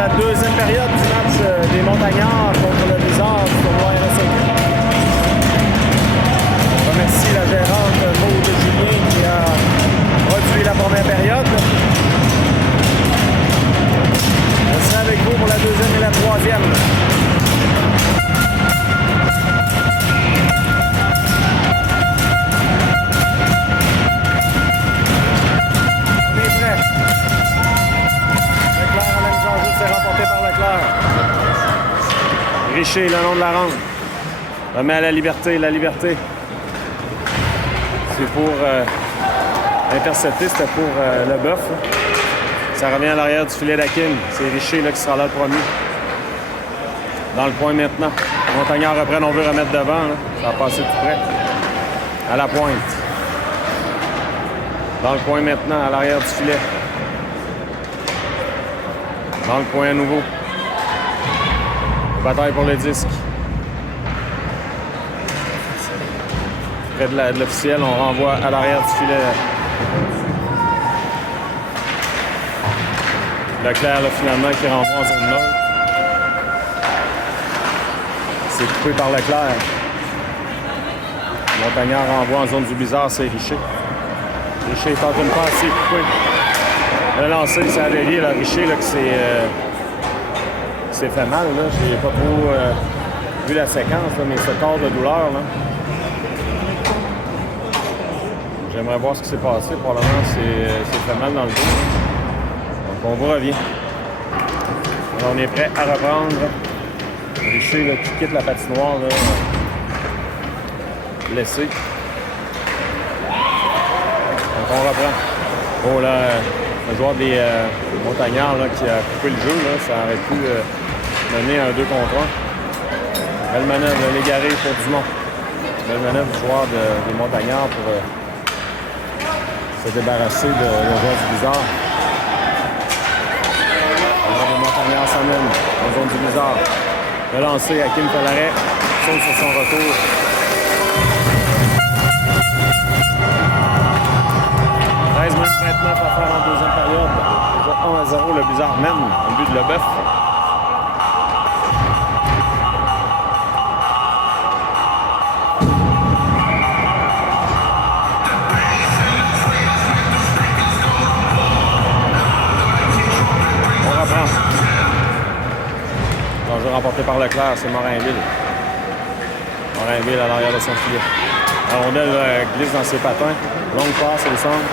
la deuxième période du match des Montagnards contre le Blizzard du tournoi RSOQ. Je remercie la gérante Maude Julien qui a produit la première période. Je serai avec vous pour la deuxième et la troisième. Richer, le nom de la ronde. Remet à la liberté, C'est pour intercepter, c'était pour le bœuf. Ça revient à l'arrière du filet d'Akim. C'est Richer là, qui sera là le premier. Dans le point maintenant. Les Montagnards reprennent, on veut remettre devant. Là. Ça va passer tout près. À la pointe. Dans le point maintenant, à l'arrière du filet. Dans le point à nouveau. Bataille pour le disque. Près de l'officiel, on renvoie à l'arrière du filet. Leclerc, là, finalement, qui renvoie en zone neutre. C'est coupé par Leclerc. Montagnard renvoie en zone du Blizzard, c'est Richer. Richer tente une passe, c'est coupé. Le lancer, ça a dévié, là, Richer, là, qui s'est fait mal, là. J'ai pas trop vu la séquence, là, mais ce corps de douleur, là. J'aimerais voir ce qui s'est passé. Probablement, c'est fait mal dans le dos. Donc, on vous revient. Alors, on est prêt à reprendre. Richer, là, qui quitte la patinoire, là, blessé. Donc, on reprend. Oh, là, le joueur des Montagnards, là, qui a coupé le jeu, là, ça aurait pu mener un 2 contre 1. Belle manœuvre, l'égaré pour Dumont. Belle manœuvre du joueur des Montagnards pour se débarrasser de joueur du Blizzard. Le joueur des Montagnards s'amène en zone du Blizzard. Le lancer, Hakim fait l'arrêt, saute sur son retour. « 13 minutes 29 à faire en deuxième période. Déjà 1-0, le Blizzard mène un but de Leboeuf. On reprend. Danger remporté par Leclerc, c'est Morinville. Morinville à l'arrière de son filet. La rondelle glisse dans ses patins. Longue passe au centre.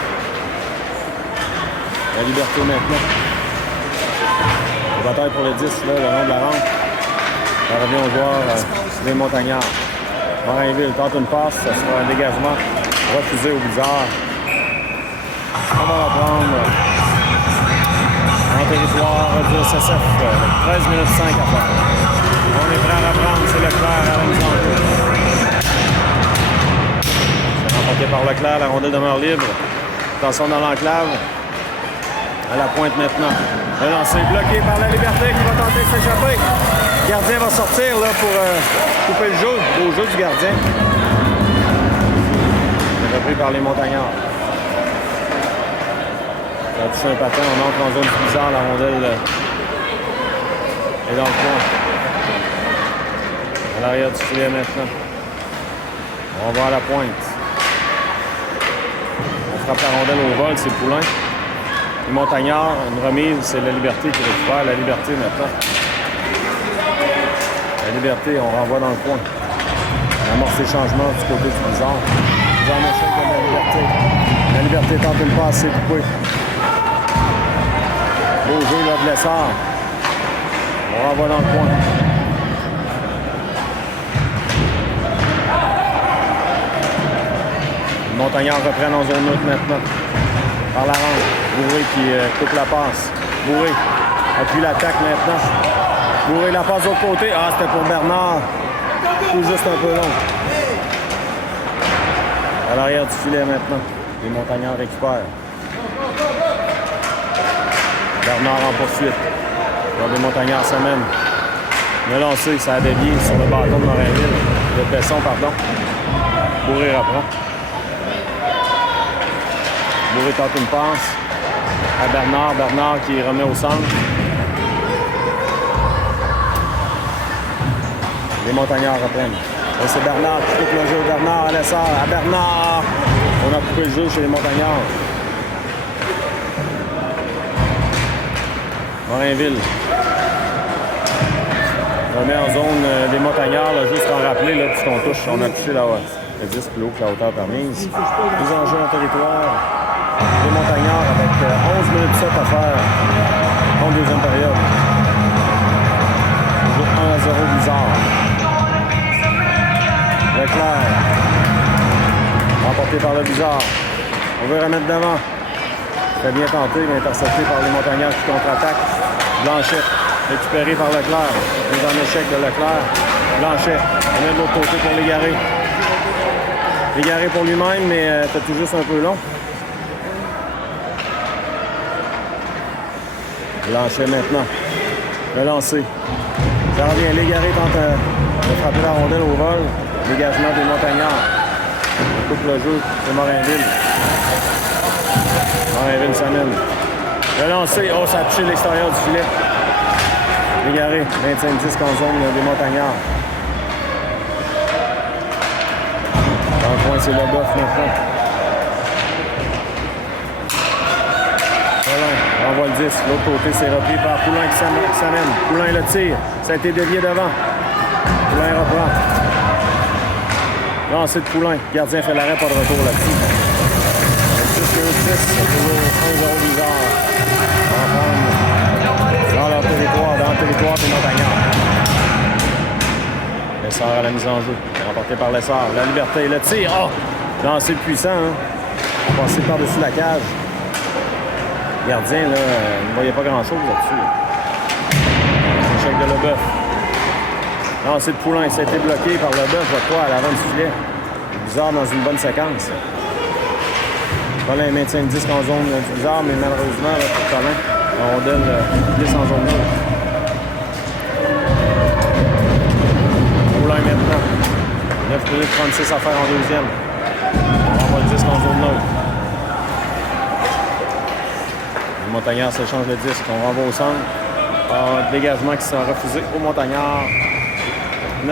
La liberté maintenant. La bataille pour le 10, là, le long de la rampe. Ça revient au joueur des Montagnards. Morinville tente une passe, ça sera un dégagement refusé au Blizzard. On va reprendre en territoire du SSF. 13 minutes 5 à faire. On est prêt à reprendre, c'est Leclerc à la mise en jeu. C'est remporté par Leclerc, la rondelle demeure libre. Attention dans l'enclave. À la pointe maintenant. Le lancer bloqué par la Liberté qui va tenter de s'échapper. Le gardien va sortir là, pour couper le jeu. Beau jeu du gardien. C'est repris par les Montagnards. C'est un patin, on entre en zone bizarre, la rondelle est dans le coin. À l'arrière du filet maintenant. On va à la pointe. On frappe la rondelle au vol, c'est Poulain. Les Montagnards, une remise, c'est la Liberté qui récupère. La Liberté maintenant. La Liberté, on renvoie dans le coin. On amorce les changements du côté du Blizzard. Jean Machin comme la Liberté. La Liberté tente une passe, c'est coupé. Beau jeu, là, de Lessard. On renvoie dans le coin. Les Montagnards reprennent en zone neutre maintenant. Par la rampe. Bourré qui coupe la passe. Bourré appuie l'attaque maintenant. Bourré la passe de l'autre côté. Ah, c'était pour Bernard. Tout juste un peu long. À l'arrière du filet maintenant. Les Montagnards récupèrent. Bernard en poursuite. Alors, les Montagnards s'amènent. Le lancer, ça a dévié sur le bâton de Morinville. De Besson, pardon. Bourré reprend. Bourré tente une passe à Bernard. Bernard qui remet au centre. Les Montagnards reprennent. Et c'est Bernard qui coupe le jeu. Bernard à l'essor. À Bernard. On a coupé le jeu chez les Montagnards. Morainville. Première zone des Montagnards, là, juste en rappeler, là, puisqu'on touche, on a touché le 10 plus haut que la hauteur permise. Mise en jeu en territoire. Les Montagnards avec 11 minutes 7 à faire en deuxième période. Jeu 1-0 bizarre. Leclerc. Remporté par le bizarre. On veut remettre devant. Très bien tenté, mais intercepté par les Montagnards qui contre-attaquent. Blanchet. Récupéré par Leclerc. Mise en échec de Leclerc. Blanchet. On est de l'autre côté pour l'égarer. L'égarer pour lui-même, mais c'était tout juste un peu long. Blanchet maintenant. Le lancer. Ça revient. L'égaré tente de frapper la rondelle au vol. Dégagement des Montagnards. On coupe le jeu. C'est Morainville. Morainville s'amène. Le lancer. Oh, ça a touché l'extérieur du filet. Égaré, 25-10 en zone des Montagnards. Dans le coin, c'est le boeuf maintenant. Poulain renvoie le 10. L'autre côté, c'est repris par Poulain qui s'amène. Poulain le tire. Ça a été dévié devant. Poulain reprend. Lancé de Poulain. Gardien fait l'arrêt, pas de retour là-dessus. 10-6, c'est toujours 1-0 bizarre. Dans leur territoire, dans le territoire des Montagnards. Lessard à la mise en jeu. Remporté par Lessard. La liberté, le tir. Oh! Lancé puissant, hein? Passé par-dessus la cage. Le gardien, là, ne voyait pas grand-chose là-dessus. Échec de Leboeuf. Lancé de Poulain. Ça a été bloqué par Leboeuf, je crois, à l'avant du filet. Bizarre dans une bonne séquence. Voilà, il maintient le disque en zone bizarre, mais malheureusement, là, pour Colin, la rondelle glisse en zone neutre. Poulain maintenant. 9 minutes 36 à faire en deuxième. On renvoie le disque en zone neutre. Les Montagnards s'échangent le disque. On renvoie au centre. Un dégagement qui sera refusé aux Montagnards. 9-22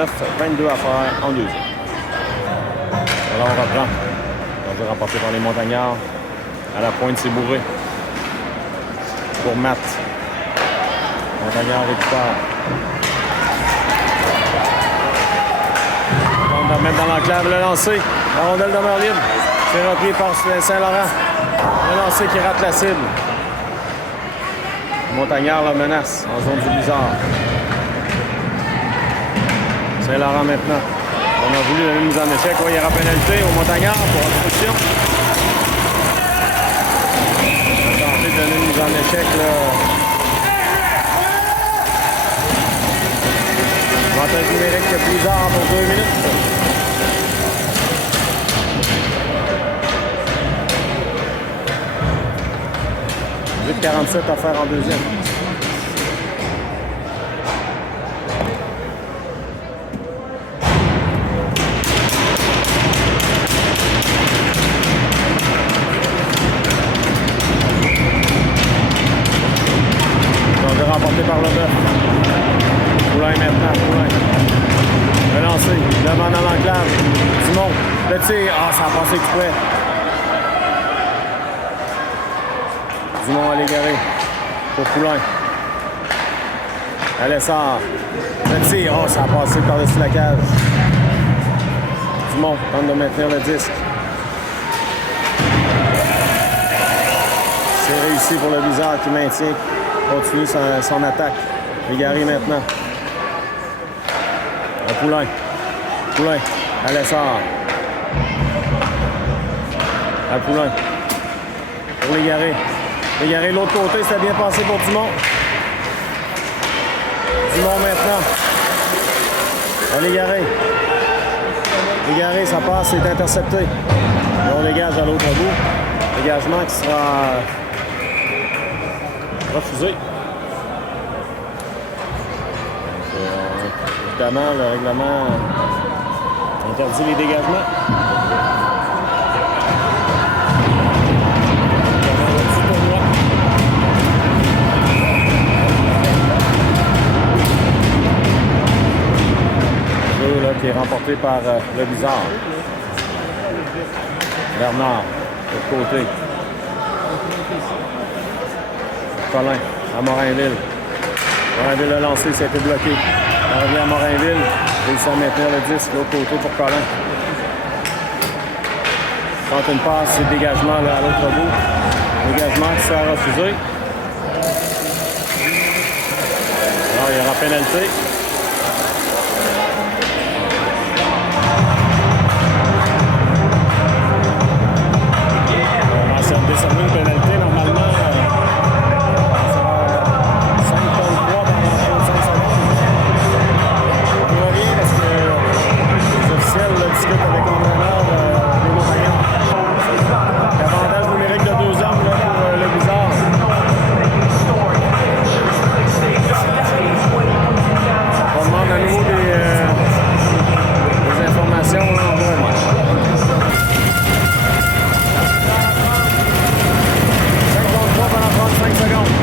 à faire en deuxième. Voilà, on reprend. On va remporter par les Montagnards. À la pointe, c'est bourré. Pour Matt. Montagnard récupère. On va mettre dans l'enclave le lancer. La rondelle demeure libre. C'est repris par Saint-Laurent. Le lancer qui rate la cible. Montagnard la menace en zone du blizzard. Saint-Laurent maintenant. On a voulu la mise en échec. Ouais, il y aura pénalité au Montagnard pour obstruction. On a tenté de donner une mise en échec là. Avantage numérique bizarre pour 2 minutes. 8-47 à faire en deuxième. Remporté par Leboeuf. Poulain maintenant, Poulain. Le lancer, devant dans l'enclave. Simon, le tir. Ah, ça a passé exprès. Dumont à l'égaré. Pour Poulain. À Lessard. Le tir. Ah, ça a passé par-dessus la cage. Dumont tente de maintenir le disque. C'est réussi pour le Bizarre qui maintient. Continue son attaque. Légaré maintenant. À Poulain. Poulain. À Lessard. À Poulain. Pour Légaré. Légaré de l'autre côté, c'était bien passé pour Dumont. Dumont maintenant. À Légaré. Légaré, ça passe, c'est intercepté. Et on dégage à l'autre bout. Dégagement qui sera refusé. Donc, évidemment, le règlement interdit les dégagements. remporté par le Bizarre. Bernard, de l'autre côté. Colin, à Morinville. Morinville a lancé, ça a été bloqué. On revient à Morinville. Réussit à maintenir le 10 de l'autre côté pour Colin. Tente une passe, c'est le dégagement là, à l'autre bout. Dégagement qui sera refusé. Alors, il y aura pénalité. On va décerner une pénalité. Normalement, ça sera 5 contre 3 pendant 35 secondes. On revient parce que les officiels discutent avec l'entraîneur des Montagnards. Avantage numérique de 2 hommes là, pour le Bizarre. On demande à nouveau des informations. Là, on voit. 5 contre 3 pendant 35 secondes.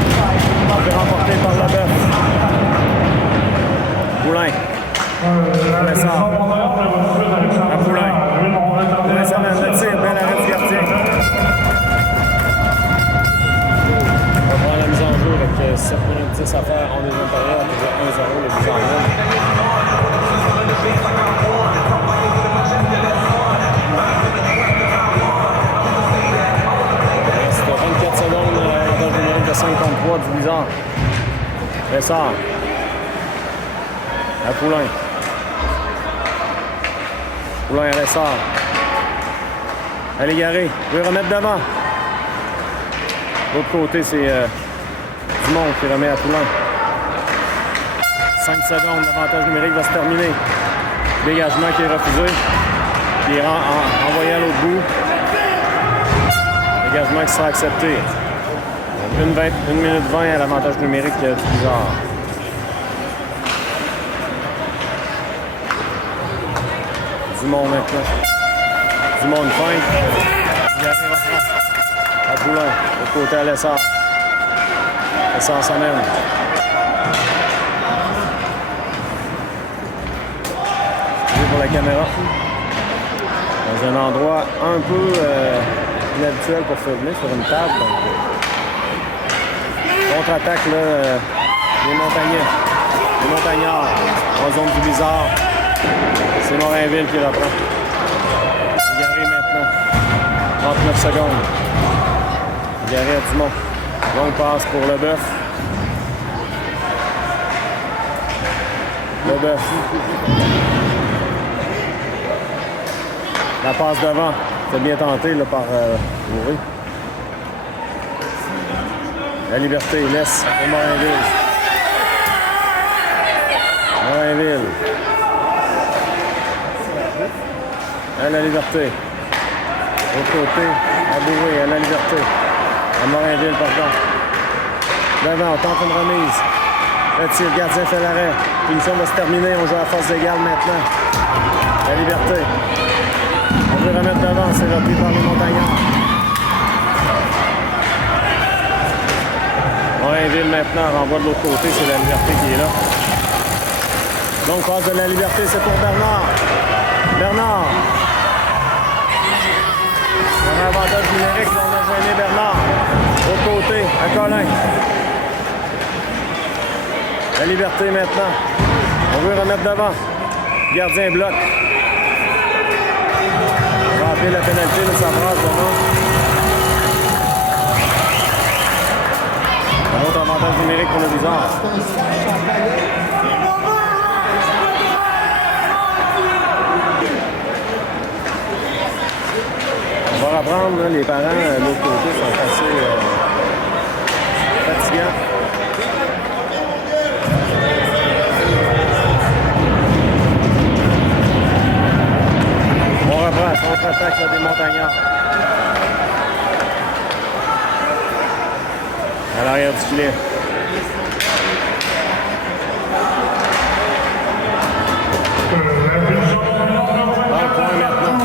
C'est remporté par Leboeuf. Poulain. Lessard. À Poulain. Lessard dans le tir. Bel arrêt du gardien. On va prendre la mise en jeu avec 7 minutes 10 à faire en deuxième période. 1-0, le Bizarre mène. Il reste 24 secondes, avantage numérique de 5 contre 3 du Bizarre. Lessard. À Poulain. Poulain à Lessard. À l'égaré. Il veut remettre devant. De l'autre côté, c'est Dumont qui remet à Poulain. 5 secondes, l'avantage numérique va se terminer. Dégagement qui est refusé. Qui est envoyé à l'autre bout. Dégagement qui sera accepté. 1 minute 20 à l'avantage numérique du Bizarre. Dumont maintenant. Dumont une feinte. À Poulain. De côté à Lessard. Lessard s'amène. Pour la caméra. Dans un endroit un peu inhabituel pour filmer sur une table. Donc, contre-attaque là, des Montagnais. Les Montagnards en zone du Bizarre. C'est Morinville qui reprend. Garé maintenant. 39 secondes. Garé à Dumont. Longue passe pour Leboeuf. Leboeuf. La passe devant. C'est bien tenté là, par Bourré. La Liberté laisse pour Morinville. Morinville. À la Liberté. Au côté, à Bourré, à la Liberté. À Morinville, pardon. Devant, on tente une remise. Le tir, le gardien fait l'arrêt. Punition va se terminer. On joue à force égale maintenant. La Liberté. On veut remettre devant. C'est repris par les Montagnards. Morinville maintenant renvoie de l'autre côté. C'est la Liberté qui est là. Donc, passe de la Liberté, c'est pour Bernard. Bernard. Un avantage numérique, on a gêné Bernard. Au côté, à Colin. La Liberté maintenant. On veut remettre devant. Gardien bloc. On va appeler la pénalité, mais ça brasse devant. Un autre avantage numérique pour le Bizarre. On va reprendre, là, les parents de l'autre côté sont assez fatigants. On reprend, contre-attaque là, des Montagnards. À l'arrière du filet. Dans le point maintenant.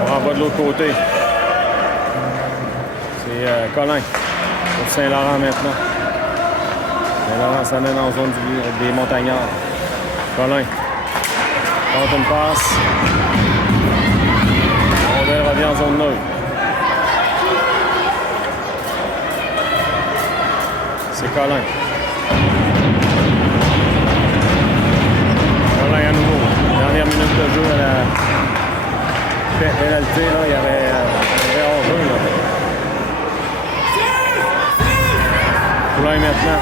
On renvoie de l'autre côté. C'est Colin pour Saint-Laurent maintenant. Saint-Laurent s'amène en zone des Montagnards. Colin tente une passe. Rondelle revient en zone neutre. C'est Colin. Colin à nouveau. Dernière minute de jeu à la pénalité. Là, il y avait hors-jeu. Colin maintenant.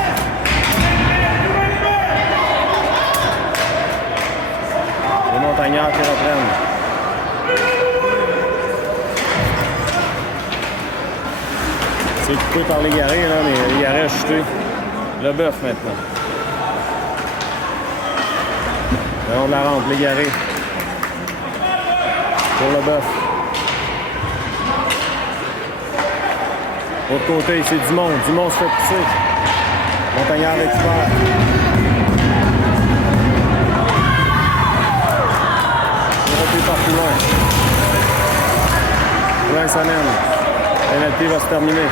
Les Montagnards qui reprennent. C'est coupé par Légaré, là, mais Légaré a chuté. Leboeuf maintenant. Le long de la rampe, Légaré. Pour Leboeuf. Autre côté, c'est Dumont. Dumont se fait pousser. Montagnard récupère. Par Poulin. Poulin s'amène. Pénalité va se terminer.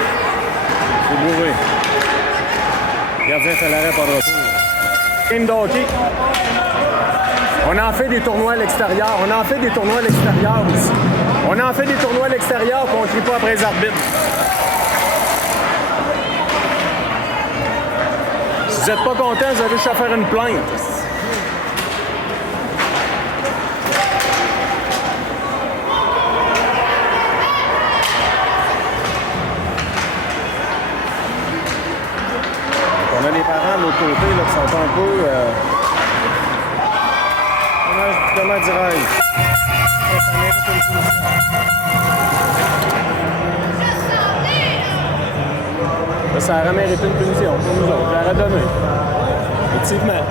C'est bourré. Gardien fait l'arrêt par retour. Game de hockey. On en fait des tournois à l'extérieur. On en fait des tournois à l'extérieur aussi. On en fait des tournois à l'extérieur et on ne crie pas après les arbitres. Si vous n'êtes pas content, vous avez juste à faire une plainte. On a les parents de l'autre côté là, qui sont un peu... comment dirais-je? Ça mérite une solution. Là, ça aurait mérité une punition pour nous autres. Je l'aurais donné. Effectivement.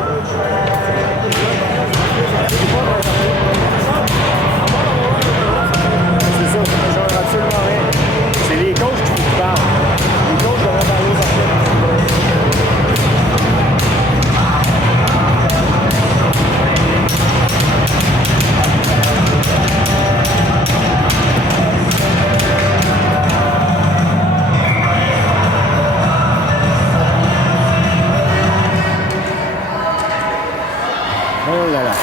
C'est ça, ça ne change absolument rien. C'est les coachs qui parlent. Les coachs devraient parler aux arbitres. Oh là là.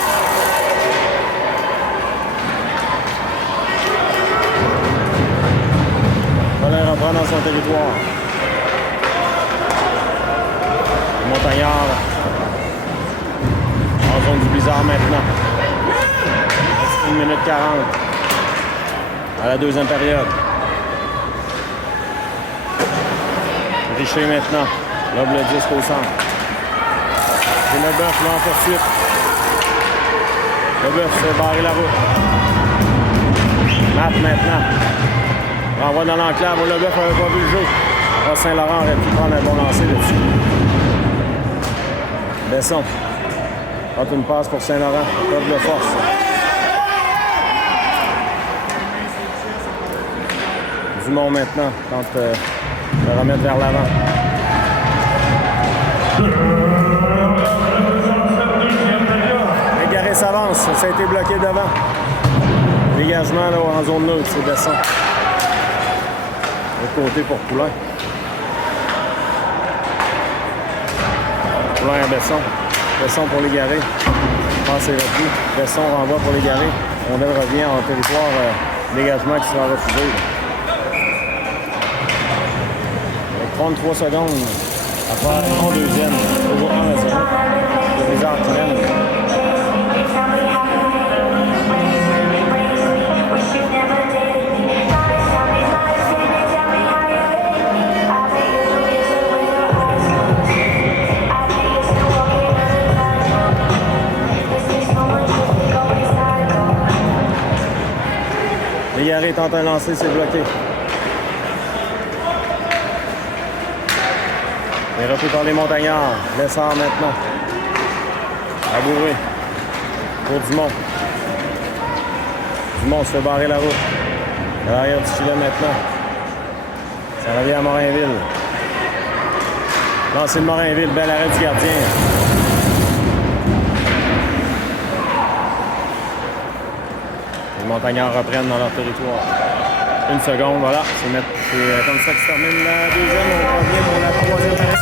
Colin reprend dans son territoire. Montagnard en zone du bizarre maintenant. 1 minute 40 à la deuxième période. Richer maintenant. Lobe le disque au centre. C'est Leboeuf là en poursuite. Leboeuf se fait barrer la route. Matt maintenant. Renvoie dans l'enclave. Leboeuf n'avait pas vu le jeu. Saint-Laurent aurait pu prendre un bon lancer là-dessus. Besson. Tente une passe pour Saint-Laurent. Preuve de force. Dumont maintenant. Tente de remettre vers l'avant. Légaré s'avance. Ça a été bloqué devant. Dégagement là, en zone neutre. C'est Besson. De côté pour Poulin. Poulin à Besson. Besson pour Légaré. Je pense que c'est retenu. Besson renvoie pour Légaré. Rondelle revient en territoire dégagement qui sera refusé. Avec 33 secondes à faire en deuxième. Toujours 1-0. Le Blizzard qui mène. Légaré tente un lancer, c'est bloqué. Il est repris par les Montagnards. Lessard maintenant. Labouré. Pour Dumont. Dumont se fait barrer la route. À l'arrière du filet maintenant. Ça revient à Morinville. Lancer de Morinville. Bel arrêt du gardien. Les Montagnards reprennent dans leur territoire. 1 seconde, voilà. C'est comme ça que se termine la deuxième. On revient pour la troisième période.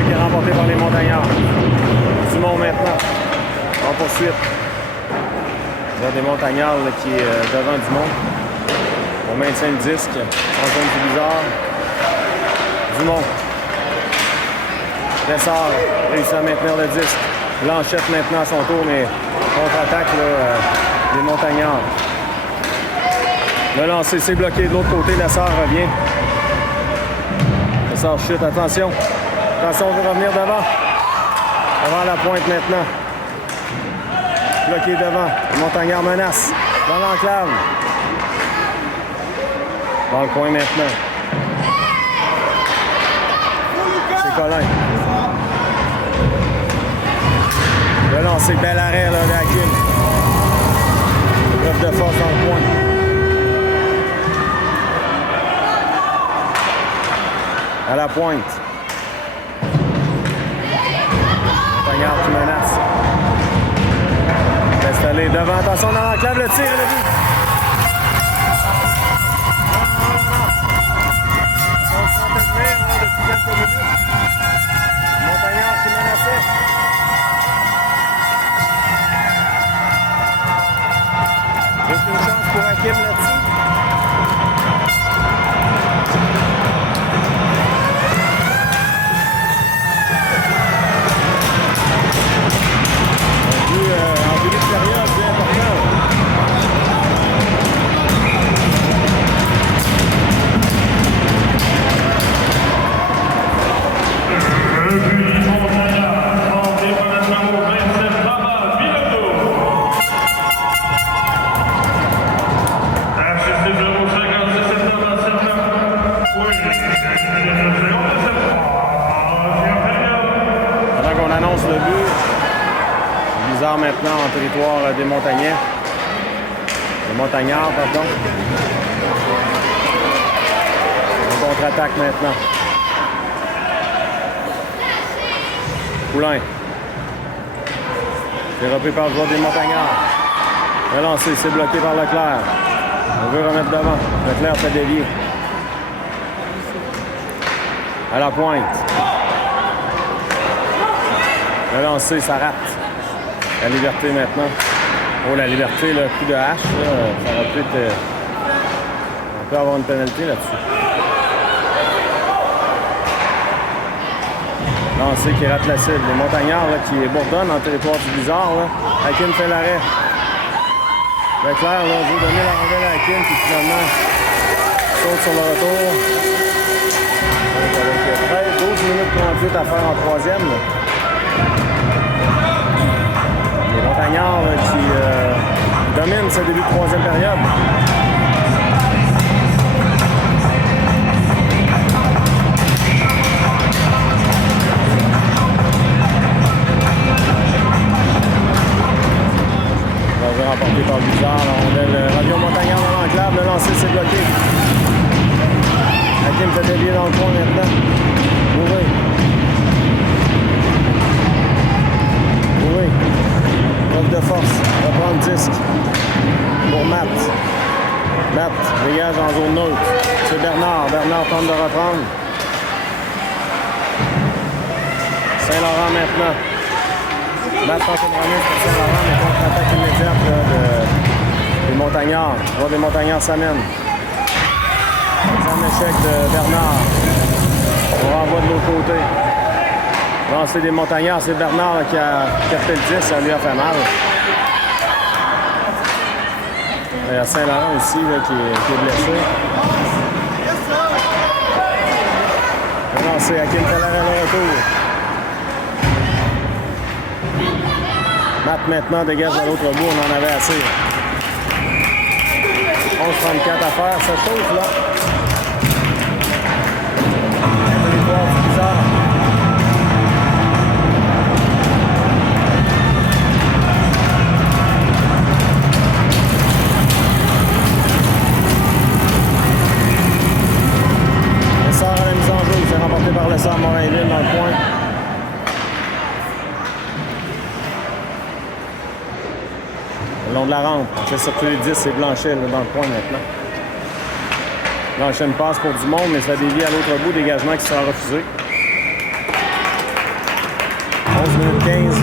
lancé qui est remporté par les Montagnards. Dumont maintenant, en poursuite. Il y a des Montagnards là, qui est devant Dumont. On maintient le disque en zone plus bizarre. Dumont. Lessard réussit à maintenir le disque. Blanchette maintenant à son tour, mais contre-attaque des Montagnards. Le lancer, c'est bloqué de l'autre côté. Lessard revient. Lessard chute, attention. Attention, on veut revenir devant. Devant la pointe maintenant. Bloqué devant. Le Montagnard menace. Dans l'enclave. Dans le coin maintenant. C'est Collin. Le lancer, bel arrêt là, de Hakim. Preuve de force dans le coin. À la pointe. Montagnard qui menace. Installé devant. Attention dans l'enclave, le tir, le but. On se sentait venir depuis quelques minutes. Montagnard qui menaçait. Aucune chance pour Hakim là-dessus. En début de période, c'est important. Le but du Montagnard, porté par le numéro 27, Baba Bilodeau. HSC 056 septembre à 7 heures. Oui, Pendant qu'on annonce le but, bizarre maintenant en territoire des Montagnais. Des Montagnards, pardon. On contre-attaque maintenant. Poulain. C'est repris par le joueur des Montagnards. Le lancer, c'est bloqué par Leclerc. On veut remettre devant. Leclerc fait dévier. À la pointe. Le lancer, ça rate. La liberté maintenant. Oh, la liberté, le coup de hache, là, ça aurait pu être... On peut avoir une pénalité là-dessus. Lancé qui rate la cible. Les Montagnards là, qui bourdonnent en territoire du bizarre. Hakim fait l'arrêt. Leclerc veut donner la rondelle à Hakim qui finalement saute sur le retour. Donc, avec 12 minutes 38 à faire en troisième. Là. Les Montagnards là, qui dominent ce début de troisième période. Remporté par Bizarre, la rondelle Radio Montagnard dans l'enclave, le lancer s'est bloqué. Hakim fait dévier dans le coin maintenant. Bourré. Bourré. Preuve de force. Reprend le disque. Pour Matt. Matt dégage en zone neutre. C'est Bernard. Bernard tente de reprendre. Saint-Laurent maintenant. Matt tente de revenir sur Saint-Laurent, mais contre-attaque immédiate des Montagnards. Le joueur des Montagnards s'amène. Un échec de Bernard. On renvoie de l'autre côté. Lancer des Montagnards, c'est Bernard là, qui a fait le 10, ça lui a fait mal. Il y a Saint-Laurent ici là, qui est blessé. Lancé, Hakim fait l'arrêt de retour. Matt maintenant dégage de l'autre bout, on en avait assez. 11-34 à faire, ça chauffe là. Bizarre. Le sort à la mise en jeu, c'est remporté par le sort Morinville dans le coin. Le long de la rampe, on fait circuler 10, c'est Blanchet là, dans le coin maintenant. Blanchet une passe pour Dumont, mais ça dévie à l'autre bout, dégagement qui sera refusé. 15.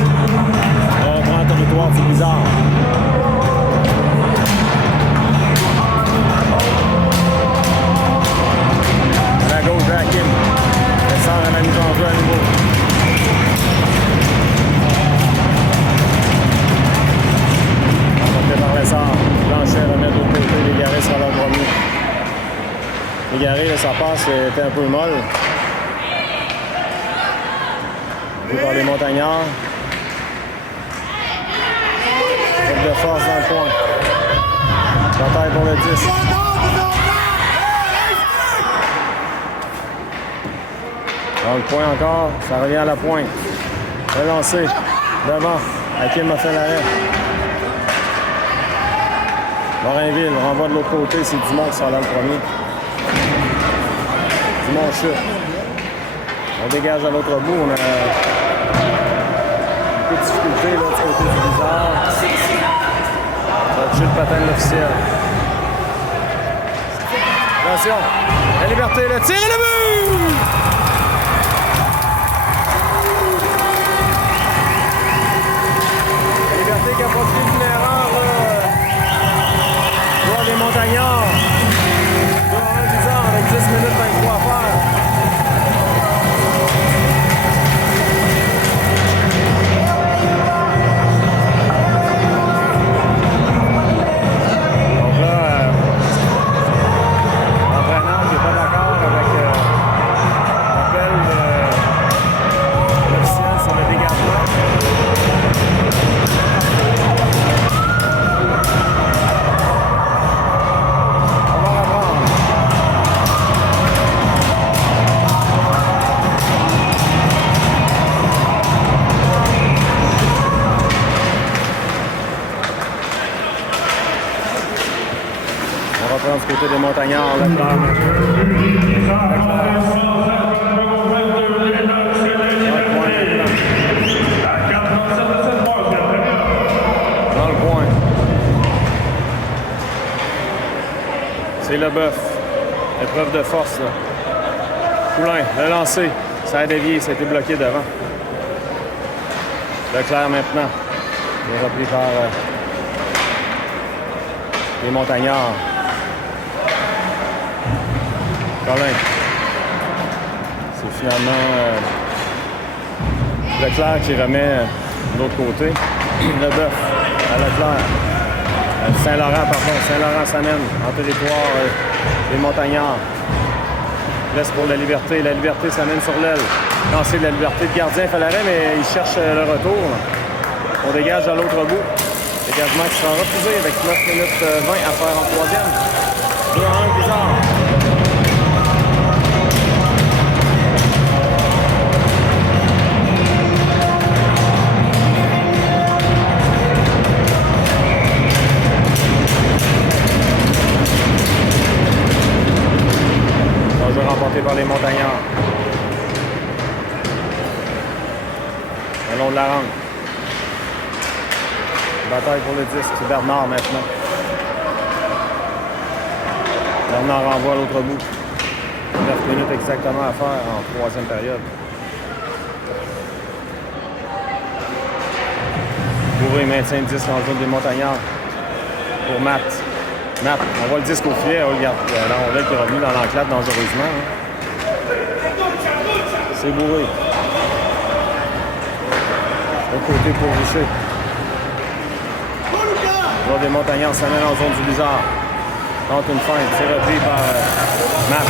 On prend le territoire du Blizzard. À la gauche, Hakim. Descend à la mise en jeu à nouveau. Emporté par Lessard. Blanchet remet de l'autre côté. Légaré sera là premier. Légaré, sa passe était un peu molle. Vu par les montagnards. De force dans le coin. Bataille pour le 10. Dans le coin encore, ça revient à la pointe. Relancé. Devant. Hakim a fait l'arrêt. Morinville renvoie de l'autre côté. C'est Dumont qui sera là le premier. Dumont chute. On dégage à l'autre bout. On a beaucoup de difficultés là, du côté du Blizzard. Ça va toucher le patin de l'officiel. Attention. La Liberté, le tir et le but! La Liberté qui a produit une erreur. Voir les montagnards. Dans un Blizzard avec 10 minutes 23 à faire. Du côté des montagnards, dans le coin. C'est Leboeuf. Épreuve de force. Là. Poulain, le lancer. Ça a dévié, ça a été bloqué devant. Leclerc maintenant. Il est repris par les montagnards. Colin. C'est finalement Leclerc qui remet de l'autre côté. Leboeuf à Leclerc. Saint-Laurent, pardon. Saint-Laurent s'amène en territoire des montagnards. Laisse pour la Liberté. La Liberté s'amène sur l'aile. Lancer de la Liberté. Le gardien fait l'arrêt, mais il cherche le retour. On dégage à l'autre bout. Dégagement qui sera refusé avec 9 minutes 20 à faire en troisième. 2-1, Blizzard. Remporté par les montagnards. Le long de la rampe. Bataille pour le 10. C'est Bernard maintenant. Bernard renvoie à l'autre bout. 9 minutes exactement à faire en troisième période. Bourré maintient le 10 dans le zone des montagnards. Pour Matt. Matt, on voit le disque au filet, on regarde la rondelle qui est revenue dans l'enclave dangereusement. Hein. C'est Bourré. L'autre côté pour Richer. Là, des montagnards s'amènent en zone du Blizzard. Tente une feinte, c'est repris par Matt.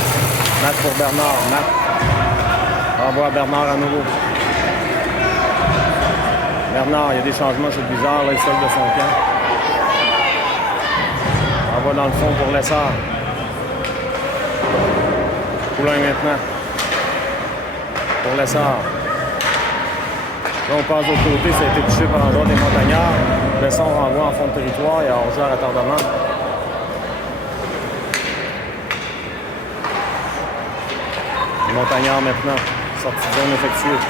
Matt pour Bernard. Matt renvoie Bernard à nouveau. Bernard, il y a des changements chez le Blizzard, là, il sort de son camp. On va dans le fond pour Lessard. Poulain maintenant. Pour Lessard. Là, on passe de l'autre côté. Ça a été touché par un joueur des montagnards. Lessard renvoie en fond de territoire. Il y a hors-jeu à retardement. Les montagnards maintenant. Sortie de zone effectuée.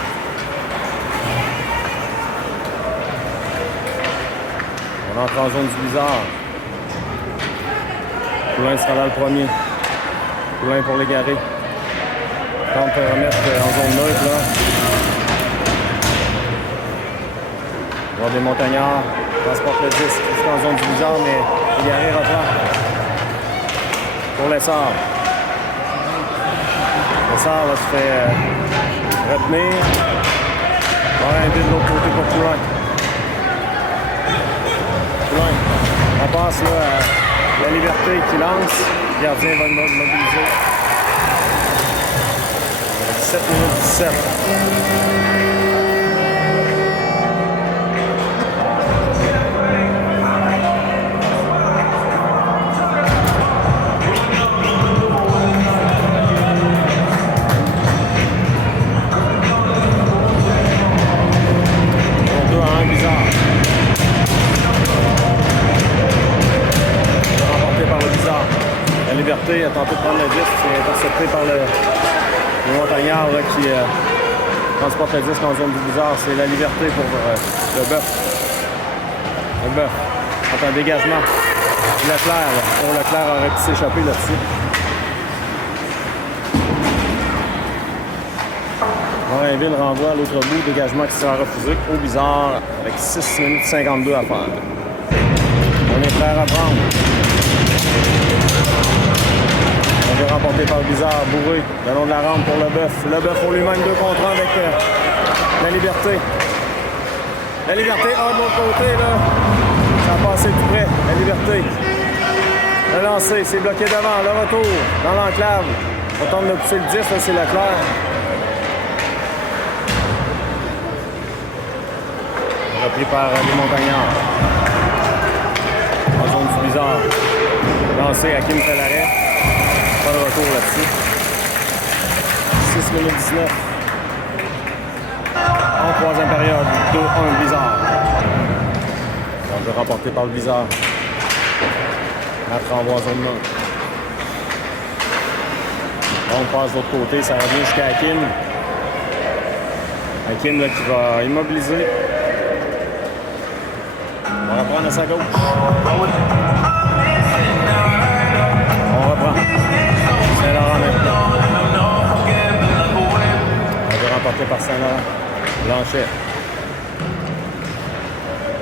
On entre en zone du Blizzard. Poulain sera là le premier. Poulain pour Légaré. Tente de remettre en zone neutre là. Joueur des Montagnards transporte le disque jusqu'en zone division, mais Légaré reprend. Pour Lessard. Lessard là, se fait retenir. Morinville de l'autre côté pour Poulain. Poulain. On passe là à la Liberté qui lance. Le gardien va le mobiliser. 7 minutes 17. Liberté a tenté de prendre le disque, c'est intercepté par le Montagnard là, qui transporte le disque en zone diviseur. C'est la Liberté pour le Bœuf. Le Bœuf. Un dégagement. Leclerc. Oh, Leclerc aurait pu s'échapper là-dessus. Morinville renvoie à l'autre bout. Dégagement qui sera refusé. Au bizarre avec 6 minutes 52 à faire. On est prêt à reprendre. On est remporté par le Bizarre, Bourré, le long de la rampe pour le Bœuf. Le Bœuf pour lui-même 2 contre 1 avec la Liberté. La Liberté, de l'autre côté, là. Ça a passé tout près. La Liberté. Le lancer, c'est bloqué devant. Le retour dans l'enclave. On tente de pousser le 10, là, c'est Leclerc. Repris par les Montagnards. En zone du Bizarre. Lancé, Hakim fait l'arrêt. Pas de retour là-dessus. 6 minutes 19. En troisième période, 2-1 Bizarre. On veut remporter par le Bizarre. Matt renvoie en zone 9. On passe de l'autre côté, ça revient jusqu'à Hakim. Hakim là, qui va immobiliser. On va reprendre à sa gauche. On reprend. Saint-Laurent maintenant. On va remporter par Saint-Laurent. Blanchet.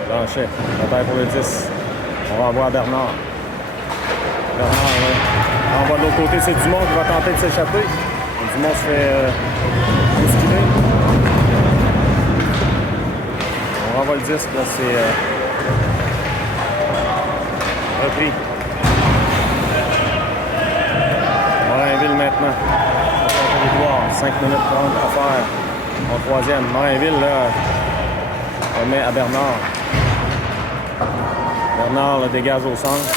Blanchet. Bataille pour le 10. On renvoie à Bernard. Bernard, ouais. On renvoie de l'autre côté, c'est Dumont qui va tenter de s'échapper. Dumont se fait bousculer. On renvoie le disque, là, c'est repris. Morinville maintenant. 5 minutes 30 à faire. En troisième. Morinville, là, remet à Bernard. Bernard le dégage au centre.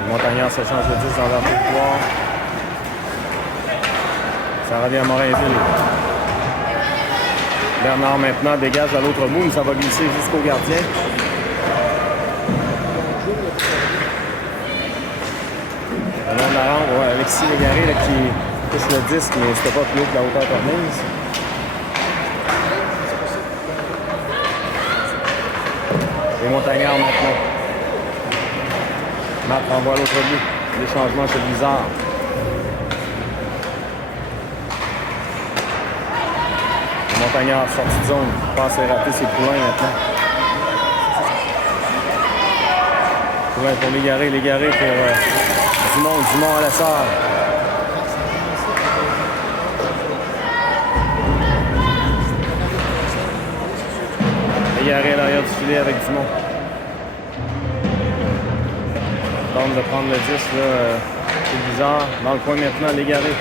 Le Montagnard s'échange le 10 dans leur territoire. Ça revient à Morinville. Bernard maintenant dégage à l'autre bout, mais ça va glisser jusqu'au gardien. Le long de la rampe, ouais, Alexis Légaré là, qui touche le disque, mais c'était pas plus haut que la hauteur permise. Les Montagnards maintenant. Matt renvoie à l'autre bout. Les changements chez Bizarre. Les Montagnards sortis de zone. Passe et raté, c'est Poulain maintenant. Poulain pour Légaré, Légaré pour Dumont à Lessard. Légaré à l'arrière du filet avec Dumont. Tente de prendre le 10, là, c'est bizarre. Dans le coin maintenant, Légaré.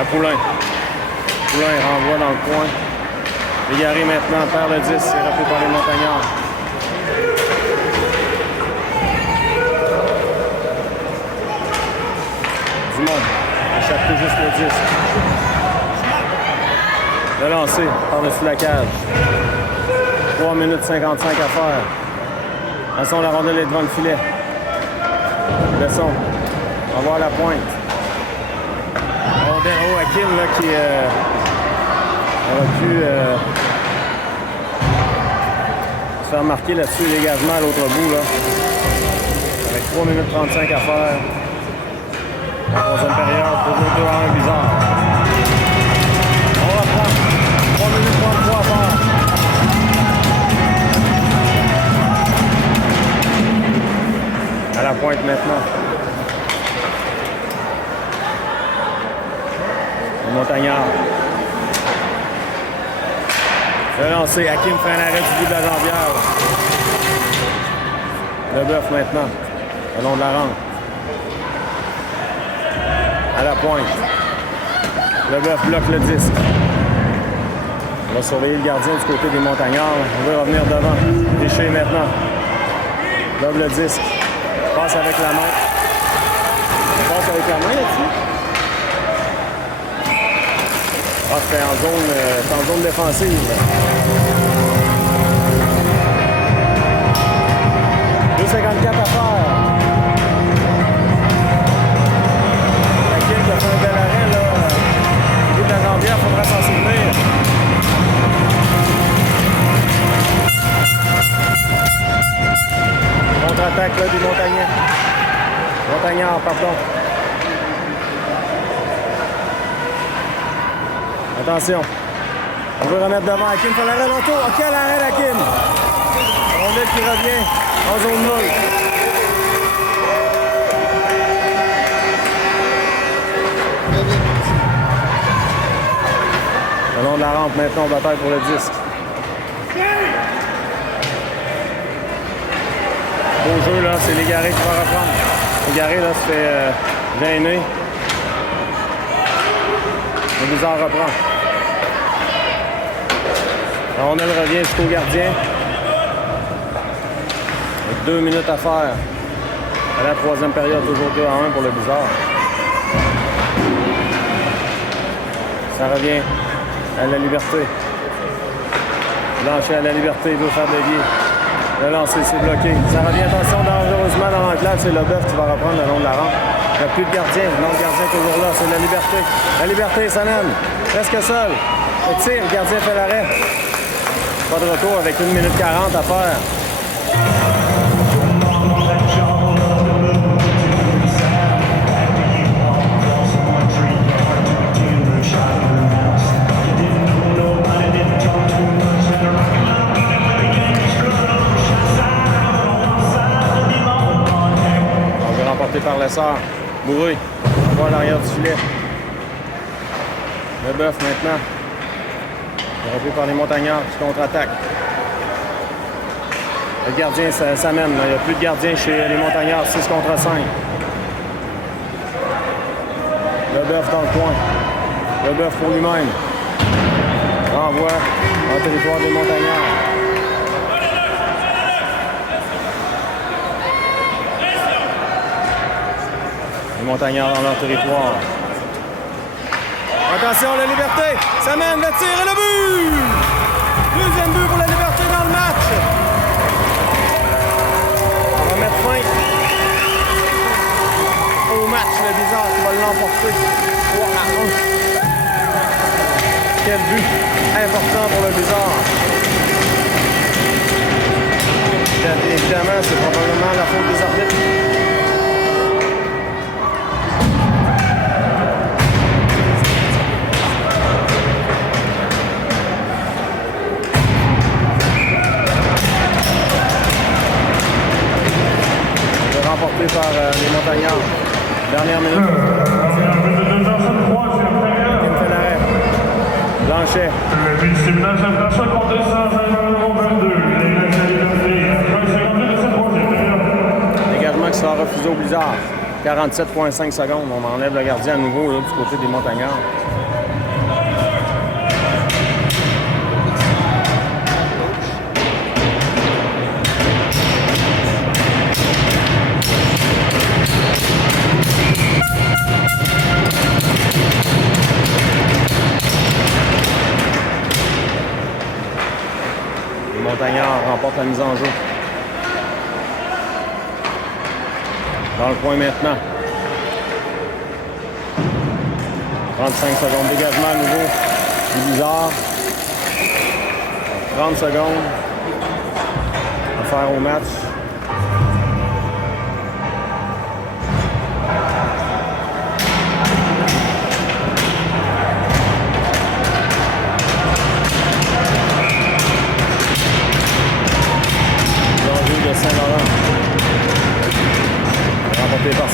À Poulain. Poulain renvoie dans le coin. Légaré maintenant perd le 10, c'est repris par les Montagnards. Dumont échappe tout juste le 10. Le lancer par-dessus la cage. 3 minutes 55 à faire. Laissons la rondelle est devant le filet. Laissons. On va voir la pointe. Rondelle, Hakim là, qui aurait pu se faire marquer là-dessus l'égagement à l'autre bout. Là. Avec 3 minutes 35 à faire. Troisième période, toujours 2-1, bizarre. On reprend. 3 minutes 33 à faire. À la pointe maintenant. Le Montagnard. Le lancer. Hakim fait un arrêt du bout de la jambière. Leboeuf maintenant. Le long de la rampe. À la pointe. Leboeuf bloque le disque. On va surveiller le gardien du côté des Montagnards. On veut revenir devant. Richer maintenant. Love le disque. Passe avec la main. Passe avec la main là-dessus. Ah, c'est en zone défensive. 2,54 à faire. Hakim qui a fait un bel arrêt, là. Au bout de la jambière, il faudra s'en souvenir. Contre-attaque là, des Montagnards, pardon. Attention. On veut remettre devant Hakim. Il faut l'arrêt retour. OK, l'arrêt d'Hakim. Rondelle qui revient en zone 0. Le long de la rampe maintenant, on bataille pour le disque. Beau jeu, là, c'est Légaré qui va reprendre. Légaré, là, se fait gêner. Le Bizarre reprend. La rondelle revient jusqu'au gardien. Avec 2 minutes à faire. À la troisième période, toujours 2-1 pour le Bizarre. Ça revient à la Liberté. Blanchet à la Liberté, il veut faire dévier. Le lancer, c'est bloqué. Ça revient, attention, dangereusement dans l'enclave. C'est Leboeuf qui va reprendre le long de la rampe. Il n'y a plus de gardien. Non, le gardien est toujours là. C'est la Liberté. La Liberté, ça mène. Presque seul. Le tir, le gardien fait l'arrêt. Pas de retour avec 1 minute 40 à faire. Par l'essor. Bourré. On voit à l'arrière du filet. Leboeuf maintenant. Repris par les Montagnards qui contre-attaquent. Le gardien s'amène. Il n'y a plus de gardien chez les Montagnards. 6 contre 5. Leboeuf dans le coin. Leboeuf pour lui-même. Renvoi en territoire des Montagnards. Les Montagnards dans leur territoire. Attention, la Liberté! Ça mène, le tir et le but! Deuxième but pour la Liberté dans le match. On va mettre fin au match. Le Bizarre qui va l'emporter 3-1. Quel but important pour le Bizarre. Évidemment, c'est probablement la faute des arbitres. Remporté par les Montagnards. Dernière minute. Kim fait l'arrêt. Blanchet. Dégagement qui sera refusé au Blizzard. 47,5 secondes. On enlève le gardien à nouveau là, du côté des Montagnards. Montagnard remporte la mise en jeu. Dans le coin maintenant. 35 secondes. Dégagement à nouveau. Du Bizarre. 30 secondes. À faire au match.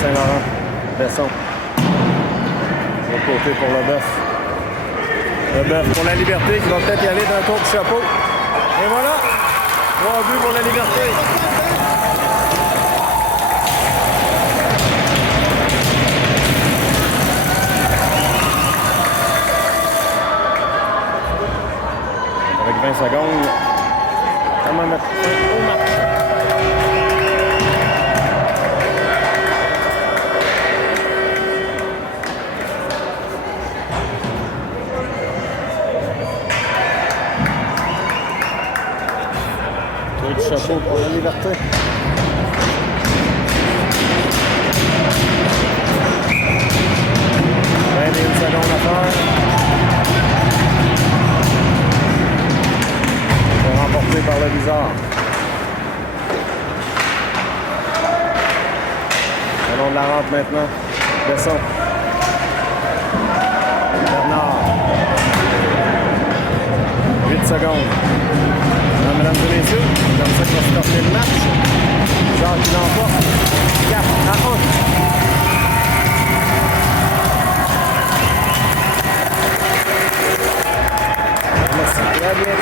Saint-Laurent. Besson. De l'autre côté pour Leboeuf. Leboeuf pour la Liberté qui va peut-être y aller d'un tour de chapeau. Et voilà! 3 buts pour la Liberté. Avec 20 secondes, comment mettre fin au match? Tour du chapeau pour la Liberté. Une seconde à faire. Remporté par le Bizarre. Allons de la rampe maintenant. Besson. Bernard. 8 secondes. Mesdames et messieurs, comme ça qu'il va se terminer le match. Bizarre qui l'emporte. 4-1. Merci. Très bien.